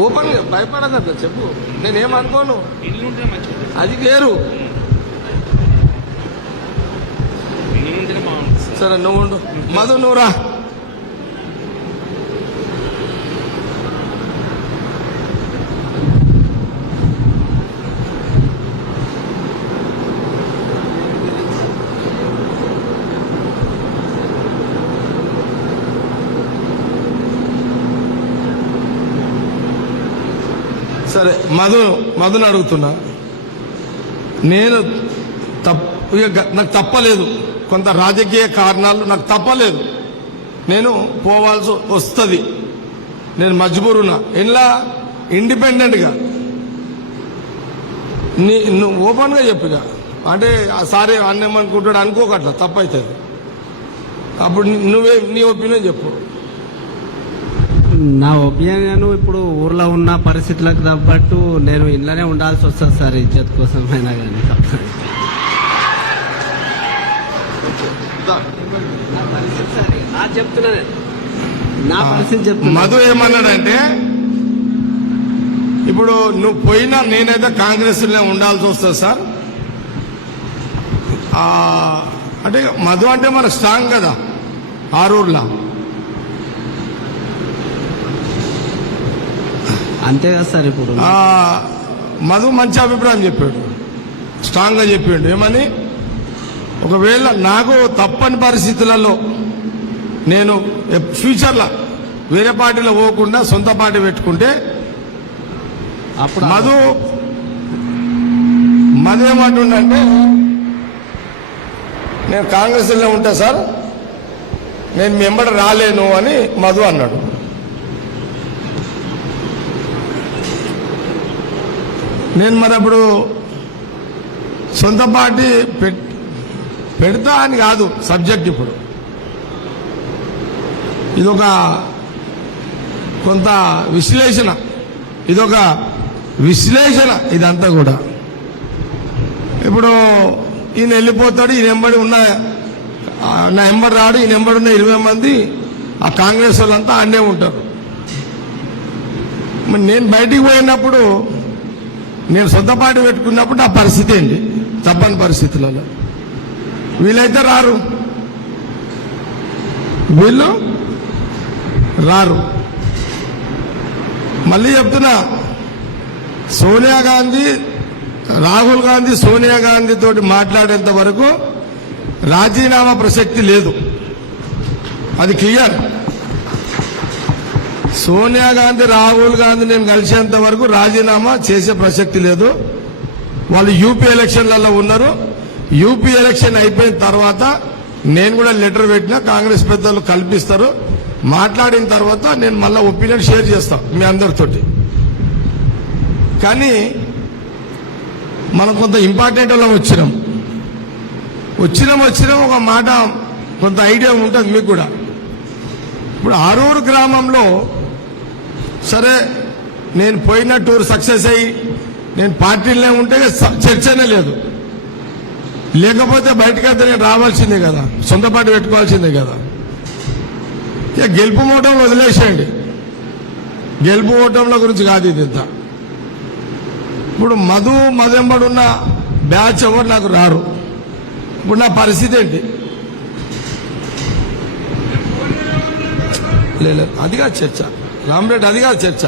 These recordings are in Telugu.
ఓపెన్ భయపడకట్లా చెప్పు. నేనేమనుకోను అది వేరు. సార్ నువ్వు మధు నువ్వు రా. సరే మధు మధుని అడుగుతున్నా. నేను తప్పు నాకు తప్పలేదు. కొంత రాజకీయ కారణాలు నాకు తప్పలేదు. నేను పోవాల్సి వస్తుంది. నేను మజ్బూరున్నా ఇలా ఇండిపెండెంట్గా. నీ నువ్వు ఓపెన్గా చెప్పుగా. అంటే సారీ అన్నేమనుకుంటాడు అనుకోకట్లా తప్పైతుంది. అప్పుడు నువ్వే నీ ఒపీనియన్ చెప్పు. నా ఒపీనియన్ ఇప్పుడు ఊర్లో ఉన్న పరిస్థితులకు తగ్గట్టు నేను ఇంట్లోనే ఉండాల్సి వస్తుంది సార్ ఇజ్జత్ కోసం అయినా కానీ నా పరిస్థితి చెప్తున్నా మధు ఏమన్నాడంటే ఇప్పుడు నువ్వు పోయినా నేనైతే కాంగ్రెస్లో ఉండాల్సి వస్తుంది సార్. అంటే మధు అంటే మనకు స్ట్రాంగ్ కదా ఆరూర్లో. అంతే కదా సార్ ఇప్పుడు? మధు మంచి అభిప్రాయం చెప్పాడు. స్ట్రాంగ్గా చెప్పాడు. ఏమని? ఒకవేళ నాకు తప్పని పరిస్థితులలో నేను ఫ్యూచర్లో వేరే పార్టీలో పోకుండా సొంత పార్టీ పెట్టుకుంటే అప్పుడు మధు మధు ఏమంటుండంటే నేను కాంగ్రెస్లో ఉంటా సార్. నేను మీ వెంబడి రాలేను అని మధు అన్నాడు. నేను మరి అప్పుడు సొంత పార్టీ పెట్- పెడతా అని కాదు సబ్జెక్ట్ ఇప్పుడు. ఇదొక కొంత విశ్లేషణ. ఇదొక విశ్లేషణ ఇదంతా కూడా. ఇప్పుడు ఈయన వెళ్ళిపోతాడు ఈయన ఎంబడి ఉన్న నా ఎంబడి రాడు ఈయన ఎంబడి ఉన్న ఇరవై మంది ఆ కాంగ్రెస్ వాళ్ళంతా అన్నే ఉంటారు. మరి నేను బయటికి పోయినప్పుడు నేను సొంత పెట్టుకున్నప్పుడు నా పరిస్థితి ఏంటి తప్పని పరిస్థితులలో. వీళ్ళైతే రారు. వీళ్ళు రారు. మళ్ళీ చెప్తున్నా సోనియా గాంధీ రాహుల్ గాంధీ సోనియా గాంధీ తోటి మాట్లాడేంత వరకు రాజీనామా ప్రసక్తి లేదు. అది క్లియర్. సోనియా గాంధీ రాహుల్ గాంధీ నేను కలిసేంత వరకు రాజీనామా చేసే ప్రసక్తి లేదు. వాళ్ళు యూపీ ఎలక్షన్లలో ఉన్నారు. యూపీ ఎలక్షన్ అయిపోయిన తర్వాత నేను కూడా లెటర్ పెట్టినా కాంగ్రెస్ పెద్దలు కల్పిస్తారు. మాట్లాడిన తర్వాత నేను మళ్ళీ ఒపీనియన్ షేర్ చేస్తాం మీ అందరితోటి. కానీ మనం కొంత ఇంపార్టెంట్ అలా వచ్చినాం. వచ్చినాం వచ్చినాం ఒక మాట కొంత ఐడియా ఉంటుంది మీకు కూడా. ఇప్పుడు ఆరూరు గ్రామంలో సరే నేను పోయిన టూర్ సక్సెస్ అయ్యి నేను పార్టీలనే ఉంటే చర్చనే లేదు. లేకపోతే బయటకైతే నేను రావాల్సిందే కదా. సొంత పార్టీ పెట్టుకోవాల్సిందే కదా. ఇక గెలుపు ఓటం వదిలేసేయండి. గెలుపు ఓటంల గురించి కాదు ఇది ఇంత. ఇప్పుడు మధు మదెంబడి ఉన్న బ్యాచ్ ఎవరు నాకు రారు. ఇప్పుడు నా పరిస్థితి ఏంటి? లేదు అదిగా చర్చ. రామరెడ్డి అదిగా చర్చ.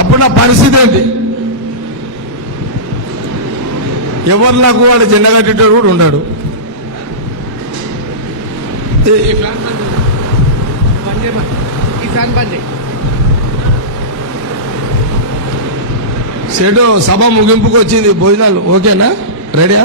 అప్పుడు నా పరిస్థితి ఏంటి? ఎవరు నాకు వాడు జెండా కట్టేటోడు కూడా ఉన్నాడు సేటు సభ ముగింపుకు వచ్చింది భోజనాలు. ఓకేనా? రెడీయా.